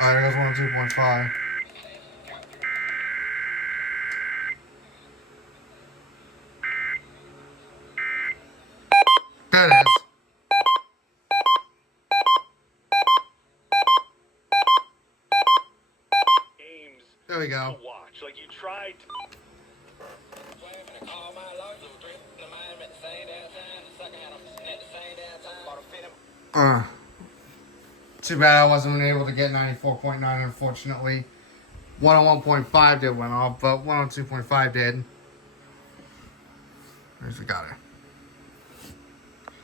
Alright, there goes 102.5. There it is. There we go. Like you tried. Too bad I wasn't able to get 94.9, unfortunately. 101.5 did went off, but 102.5 did. Where's the got it?